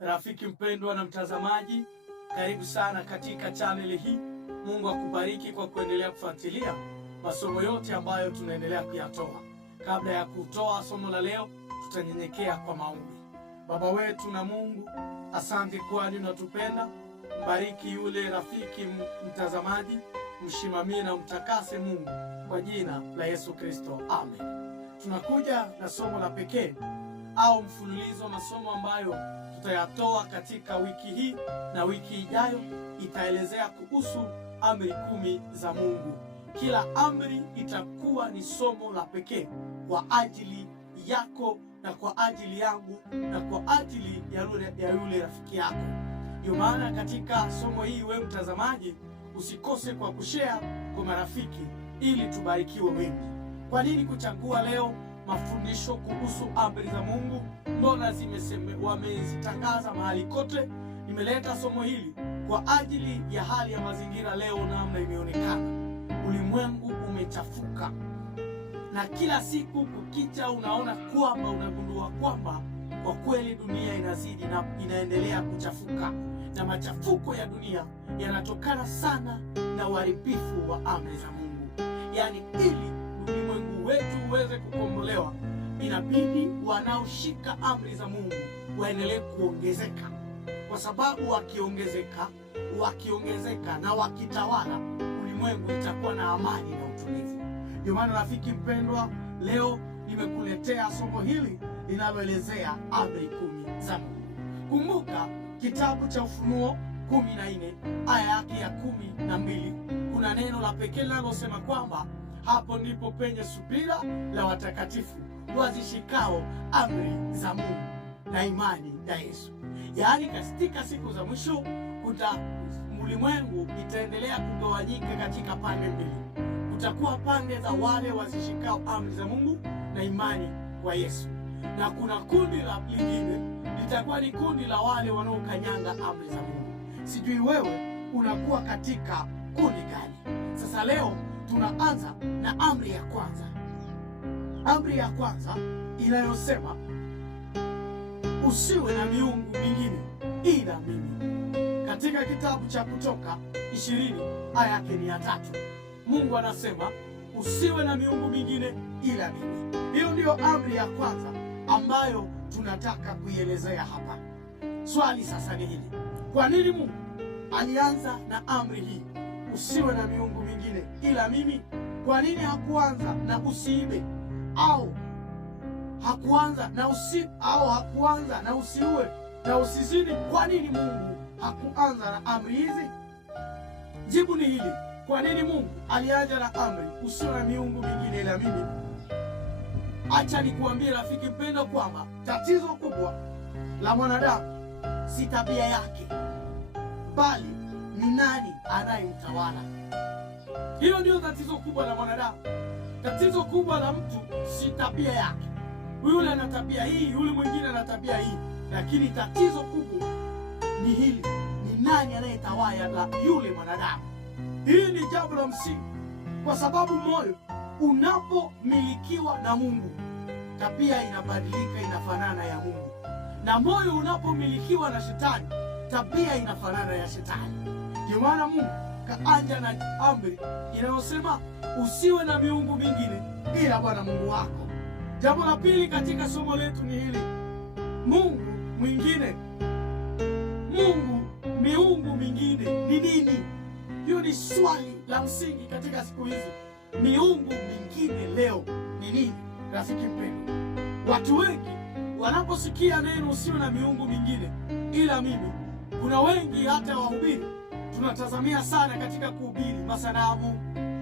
Rafiki mpendwa na mtazamaji, karibu sana katika chaneli hii. Mungu akubariki kwa kuendelea kufuatilia masomo yote ambayo tunaendelea kuyatoa. Kabla ya kutoa somo la leo, tutanyenyekea kwa maombi. Baba wetu na Mungu, asante kwani unatupenda. Mbariki yule rafiki mtazamaji, mshimamie na mtakase Mungu, kwa jina la Yesu Kristo, amen. Tunakuja na somo la pekee au mfululizo wa masomo ambayo tutayatoa katika wiki hii na wiki ijayo. Itaelezea kuhusu amri 10 za Mungu. Kila amri itakuwa ni somo la pekee kwa ajili yako na kwa ajili yangu na kwa ajili ya yule rafiki yako. Ndio maana katika somo hii, wewe mtazamaji, usikose kwa kushare kwa marafiki ili tubarikiwe wengi. Kwa nini kuchagua leo mafundisho kuhusu amri za Mungu? Mbona wamezitangaza mahali kote. Nimeleta somo hili kwa ajili ya hali ya mazingira leo, namna imeonekana. Ulimwengu umechafuka, na kila siku kukicha unagundua kwamba kwa kweli dunia inazidi na inaendelea kuchafuka, na machafuko ya dunia yanatokana sana na uharibifu wa amri za Mungu. Yaani, ili ulimwengu wetu uweze kukombolewa, inabidi wanaoshika amri za Mungu waendelee kuongezeka, kwa sababu wakiongezeka na wakitawala, ulimwengu itakuwa na amani na utulivu. Ndio maana rafiki mpendwa, leo nimekuletea somo hili linaloelezea amri 10 za Mungu. Kumbuka kitabu cha Ufunuo 14 aya yake ya 12, kuna neno la pekee linalosema kwamba hapo ndipo penye subira la watakatifu wazishikao amri za Mungu na imani ya Yesu. Yaani, katika siku za mwisho ulimwengu itaendelea kugawanyika katika pande mbili. Kutakuwa pande za wale wazishikao amri za Mungu na imani kwa Yesu, na kuna kundi la lingine litakuwa ni kundi la wale wanaokanyanga amri za Mungu. Sijui wewe unakuwa katika kundi gani? Sasa leo tunaanza na amri ya kwanza. Amri ya kwanza inayosema usiwe na miungu mingine ila mimi. Katika kitabu cha Kutoka 20 aya yake ni ya 3, Mungu anasema usiwe na miungu mingine ila mimi. Hiyo ndiyo amri ya kwanza ambayo tunataka kuielezea hapa. Swali sasa ni hili: kwa nini Mungu alianza na amri hii, usiwe na miungu mingine ila mimi? Kwa nini hakuanza na usiibe au hakuanza na usiue na usizini? Kwa nini Mungu hakuanza na amri hizi? Jibu ni hili: kwa nini Mungu alianza na amri usiwe na miungu mingine ila mimi? Acha nikuambie rafiki mpendwa kwamba tatizo kubwa la mwanadamu si tabia yake, bali ni nani anayemtawala. Hilo ndio tatizo kubwa la mwanadamu. Tatizo kubwa la mtu si tabia yake. Yule ana tabia hii, yule mwingine ana tabia hii, lakini tatizo kubwa ni hili: ni nani anayetawala yule mwanadamu. Hili ni jambo la msingi, kwa sababu moyo unapomilikiwa na Mungu, tabia inabadilika, inafanana ya Mungu. Na moyo unapomilikiwa na shetani, tabia inafanana ya shetani. Ndio maana Mungu kaanja na amri inayosema usiwe na miungu mingine ila Bwana Mungu wako. Jambo la pili katika somo letu ni hili: miungu mingine ni nini? Hiyo ni swali la msingi katika siku hizi. Miungu mingine leo ni nini? Rafiki mpendwa, watu wengi wanaposikia neno usiwe na miungu mingine ila mimi, kuna wengi hata wahubiri tunatazamia sana katika kuhubiri masanamu,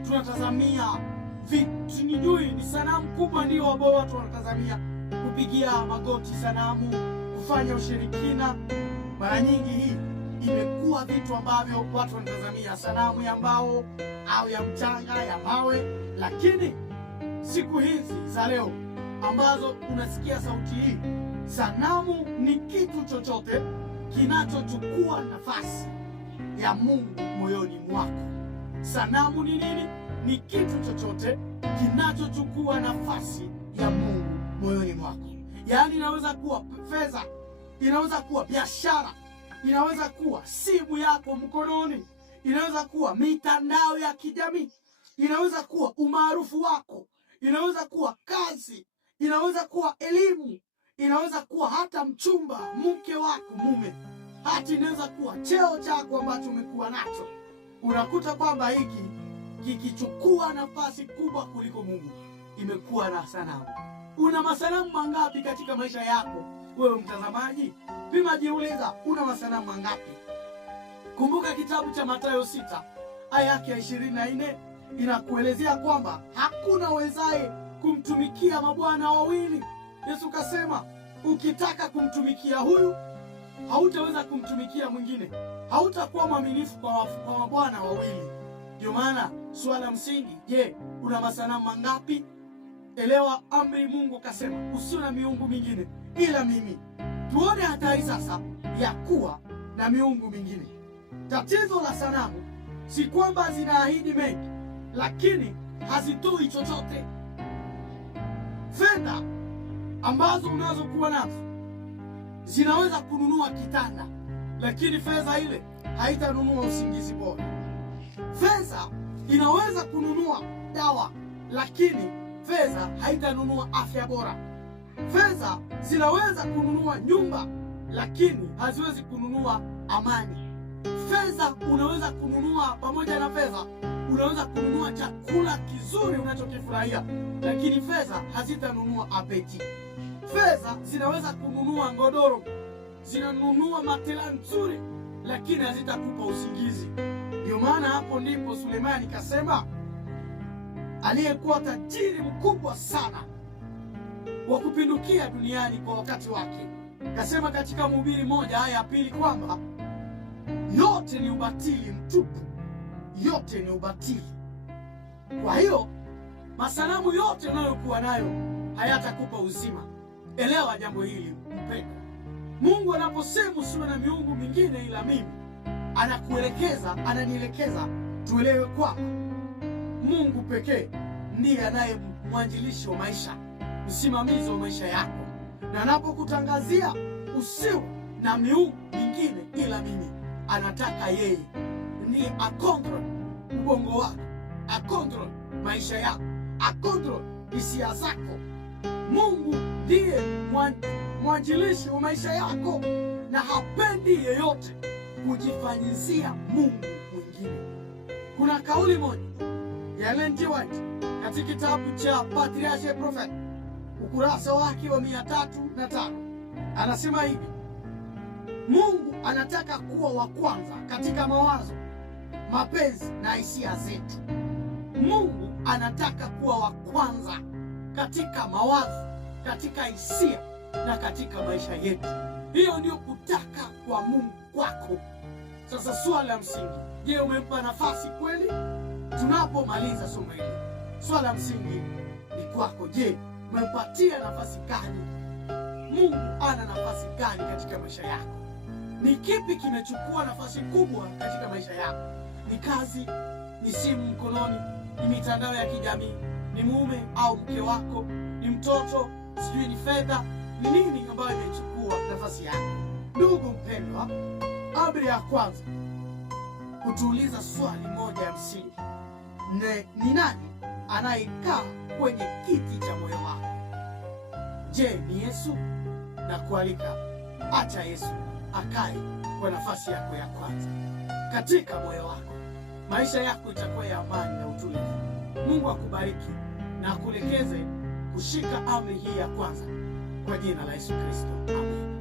tunatazamia vitu ni sanamu kubwa, ndio ambao watu wanatazamia kupigia magoti sanamu, kufanya ushirikina. Mara nyingi hii imekuwa vitu ambavyo watu wanatazamia, sanamu ya mbao au ya mchanga, ya mawe. Lakini siku hizi za leo ambazo unasikia sauti hii, sanamu ni kitu chochote kinachochukua nafasi ya Mungu moyoni mwako. Sanamu ni nini? Ni kitu chochote kinachochukua nafasi ya Mungu moyoni mwako. Yaani inaweza kuwa fedha, inaweza kuwa biashara, inaweza kuwa simu yako mkononi, inaweza kuwa mitandao ya kijamii, inaweza kuwa umaarufu wako, inaweza kuwa kazi, inaweza kuwa elimu, inaweza kuwa hata mchumba, mke wako, mume, hata inaweza kuwa cheo chako ambacho umekuwa nacho. Unakuta kwamba hiki kikichukua nafasi kubwa kuliko Mungu, imekuwa na sanamu. Una masanamu mangapi katika maisha yako? Wewe mtazamaji, pima jiuliza, una masanamu mangapi? Kumbuka kitabu cha Mathayo 6 aya yake ya 24 inakuelezea kwamba hakuna wezaye kumtumikia mabwana wawili. Yesu kasema ukitaka kumtumikia huyu, hautaweza kumtumikia mwingine, hautakuwa mwaminifu kwa mabwana wawili. Ndio maana swala msingi, je, una masanamu mangapi? Elewa amri Mungu kasema usiwe na miungu mingine ila mimi. Tuone hatari sasa ya kuwa na miungu mingine. Tatizo la sanamu si kwamba zinaahidi mengi, lakini hazitoi chochote. Fedha ambazo unazokuwa nazo zinaweza kununua kitanda, lakini fedha ile haitanunua usingizi bora. Fedha inaweza kununua dawa, lakini fedha haitanunua afya bora. Fedha zinaweza kununua nyumba, lakini haziwezi kununua amani. Fedha unaweza kununua, pamoja na fedha unaweza kununua chakula kizuri unachokifurahia, lakini fedha hazitanunua apeti. Fedha zinaweza kununua godoro, zinanunua matela nzuri, lakini hazitakupa usingizi. Ndio maana hapo ndipo Sulemani kasema, aliyekuwa tajiri mkubwa sana wa kupindukia duniani kwa wakati wake, kasema katika Mhubiri 1 aya ya 2 kwamba yote ni ubatili mtupu, yote ni ubatili. Kwa hiyo masanamu yote unayokuwa nayo hayatakupa uzima. Elewa jambo hili mpendwa. Mungu anaposema usiwe na miungu mingine ila mimi, anakuelekeza, ananielekeza tuelewe kwamba Mungu pekee ndiye anaye mwanjilishi wa maisha, msimamizi wa maisha yako. Na anapokutangazia usiwe na miungu mingine ila mimi, anataka yeye ndiye akontrol ubongo wako, akontrol maisha yako, akontrol hisia zako. Mungu ndiye mwanjilishi wa maisha yako, na hapendi yeyote kujifanyizia Mungu mwingine. Kuna kauli moja ya Ellen G. White katika kitabu cha Patriarchal Prophet ukurasa wake wa 305 anasema hivi: Mungu anataka kuwa wa kwanza katika mawazo, mapenzi na hisia zetu. Mungu anataka kuwa wa kwanza katika mawazo, katika hisia na katika maisha yetu. Hiyo ndio kutaka kwa Mungu kwako. Sasa swala la msingi, je, umempa nafasi kweli? Tunapomaliza somo hili, swala msingi ni kwako. Je, umempatia nafasi gani? Mungu ana nafasi gani katika maisha yako? Ni kipi kimechukua nafasi kubwa katika maisha yako? Ni kazi? Ni simu mkononi? Ni mitandao ya kijamii? Ni mume au mke wako? Ni mtoto? Sijui ni fedha? Ni nini ambayo imechukua nafasi yako? Ndugu mpendwa, amri ya kwanza kutuuliza swali moja ya msingi: ni nani anayekaa kwenye kiti cha moyo wako? Je, ni Yesu? Na kualika, acha Yesu akae kwa nafasi yako ya kwanza katika moyo wako. Maisha yako itakuwa ya amani na utulivu. Mungu akubariki na akulekeze kushika amri hii ya kwanza kwa jina la Yesu Kristo. Amen.